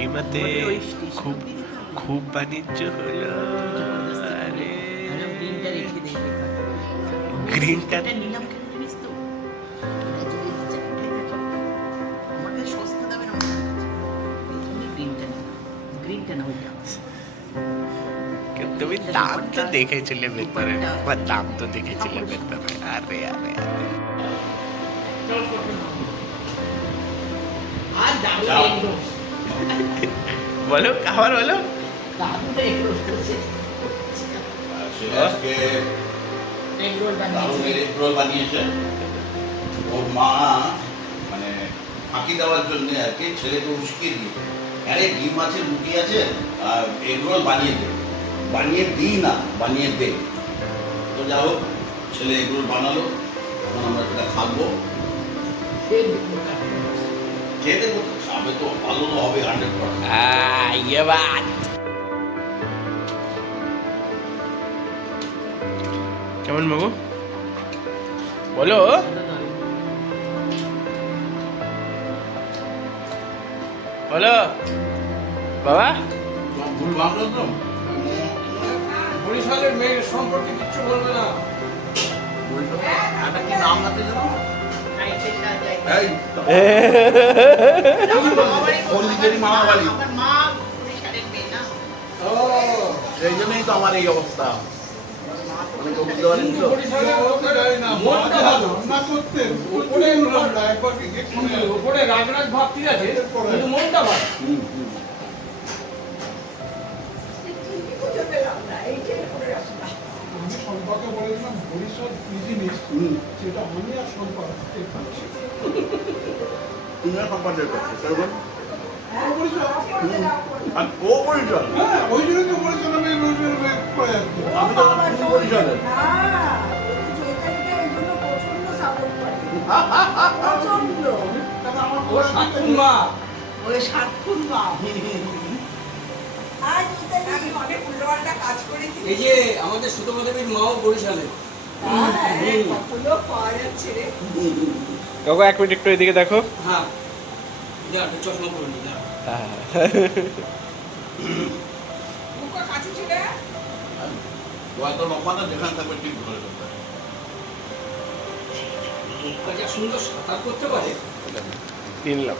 কিমাতে খুব খুব বাণিজ্য হলো। আরে গ্রিনটা নিলাম কেন জানিস তো? এটা যদি আমাকে সস্তা দামে না গ্রিনটা না ওইটা। তুমি দাম তো দেখেছিলে ভেতরে, বা দাম তো দেখেছিলে ভেতরে। আরে আরে আরে আর দারুণ এগরোল। বলো আবার বলো। দারুণ এগরোল করেছে। আজকে এগরোল দারুণ বানিয়েছে। এগ রোল বানিয়েছে ওর মা, মানে ফাঁকি দেওয়ার জন্য আর কি ছেলেকে উস্কিয়ে দিয়ে, আরে ডিম আছে রুটি আছে এগ রোল বানিয়ে দে, বানিয়ে দিই না বানিয়ে দে। তো যা হোক ছেলে এগ রোল বানালো, এখন আমরা সেটা খাবো, খেয়ে দেখবো কেমন। খেয়ে দেখবো তো, খাবে তো ভালো তো হবে 100%। ये बात কেমন বাবু বলো। বলো বাবা। ভুল ভাবলো তো, বরিশালের মেয়ের সম্পর্কে কিচ্ছু বলবে না। একটা কি নাম আছে জানো? খাইতে সাজাই। এই আমার মামাবাড়ি পল্লীদেরই মামাবাড়ি। আমার মা বরিশালের মেয়ে না। ও, এই জন্যই তো আমার এই অবস্থা। মানে কেউ বুঝতে পারেন তো? বরিশালের লোকে যায় না, মনটা ভালো। উপরে উপরে রাগ রাগ ভাব ঠিক আছে, কিন্তু মনটা ভালো। আমি সম্পর্কে বলেছিলাম ভবিষ্যৎ কি জিনিস, সেটা আমি আর সম্পর্ক পাচ্ছি। তুমিও সম্পাদক করছো, সেরকম? পরিচয়। আর ও পরিচয়? হ্যাঁ, ওই জন্যই তো বলেছিলাম আমি রোজের করে যাচ্ছি। আমি তো তুমি পরিচয়। তারপর আমার ও সাতক্ষণ মা। ওই সাতক্ষণ মা। এই যে আমাদের সুতপা দেবীর মাও বরিশালে। কাকু এক মিনিট একটু এদিকে দেখো। হ্যাঁ, যা একটু চশমা পরে নি, যা। হয়তো লম্বাটা যেখানে থাকবে ঠিক ধরে দেবে। যা সুন্দর সাঁতার করতে পারে। কিনলাম